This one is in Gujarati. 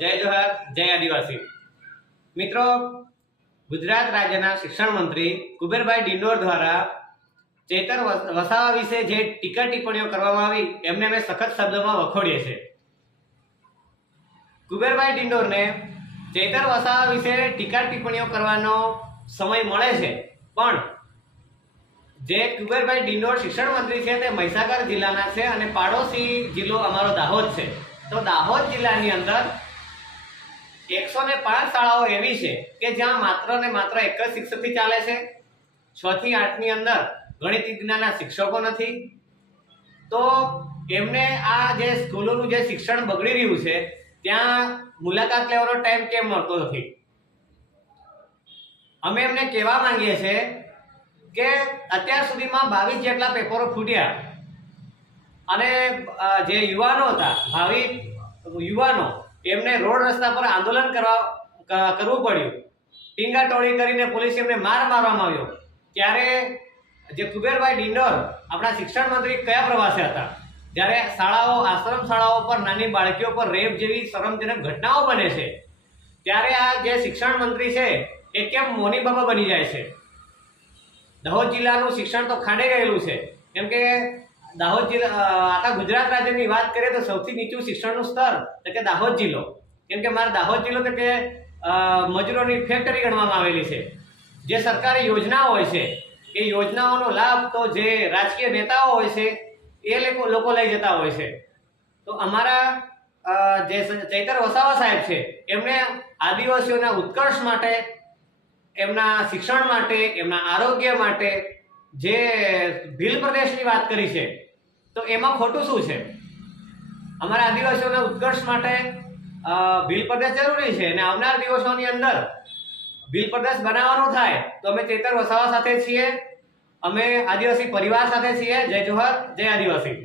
જય જોહાર, જય આદિવાસી મિત્રો। ગુજરાત રાજ્યના શિક્ષણ મંત્રી કુબેરભાઈ ડિંડોર દ્વારા ચેતર વસાવા વિશે જે ટીકા ટિપ્પણીઓ કરવામાં આવી એમને અમે સખત શબ્દોમાં વખોડીએ છીએ। કુબેરભાઈ ડિંડોરને ચેતર વસાવા વિશે ટીકા ટિપ્પણીઓ કરવાનો સમય મળે છે, પણ જે કુબેરભાઈ ડિંડોર શિક્ષણ મંત્રી છે તે મહીસાગર જિલ્લાના છે અને પાડોશી જિલ્લો અમારો દાહોદ છે। તો દાહોદ જિલ્લાની અંદર 105 શાળાઓ એવી છે કે જ્યાં માત્ર ને માત્ર એક જ શિક્ષકથી ચાલે છે। 6 થી 8 ની અંદર ગણિત વિજ્ઞાનના શિક્ષકો નથી। તો એમને આ જે સ્કૂલોનું જે શિક્ષણ બગડી રહ્યું છે ત્યાં મુલાકાત લેવાનો ટાઈમ કેમ મળતો નથી? અમે એમને કહેવા માંગીએ છીએ કે અત્યાર સુધીમાં 22 જેટલા પેપરો ફૂટ્યા અને જે યુવાનો હતા, ભાવિ યુવાનો, એમને રોડ રસ્તા પર આંદોલન કરવું પડ્યું। ટીંગાટોળી કરીને પોલીસે એમને મારવામાં આવ્યો। ત્યારે જે કુબેરભાઈ ડિંડોર આપણા શિક્ષણ મંત્રી કયા પ્રવાસે હતા? જ્યારે શાળાઓ, આશ્રમ શાળાઓ પર નાની બાળકીઓ પર રેપ જેવી શરમજનક ઘટનાઓ બને છે, ત્યારે આ જે શિક્ષણ મંત્રી છે એ કેમ મૌની બાબા બની જાય છે? દાહોદ જિલ્લાનું શિક્ષણ તો ખાડે ગયેલું છે, કેમ કે દાહોદ જિલ્લા, આખા ગુજરાત રાજ્યની વાત કરીએ તો સૌથી નીચું શિક્ષણનું સ્તર એટલે કે દાહોદ જિલ્લો, કેમ કે મારા દાહોદ જિલ્લો તો કે મજૂરોની ફેક્ટરી ગણવામાં આવેલી છે। જે સરકારી યોજનાઓ હોય છે એ યોજનાઓનો લાભ તો જે રાજકીય નેતાઓ હોય છે એ લોકો લઈ જતા હોય છે। તો અમારા જે ચેતર વસાવા સાહેબ છે એમને આદિવાસીઓના ઉત્કર્ષ માટે, એમના શિક્ષણ માટે, એમના આરોગ્ય માટે જે ભીલ પ્રદેશની વાત કરી છે, તો એમાં ખોટું શું છે? અમારા આદિવાસીઓના ઉત્કર્ષ માટે ભીલ પ્રદેશ જરૂરી છે અને આવનાર દિવસોની અંદર ભીલ પ્રદેશ બનાવવાનું થાય તો અમે ચેતર વસાવા સાથે છીએ, અમે આદિવાસી પરિવાર સાથે છીએ। જય જોહાર, જય આદિવાસી।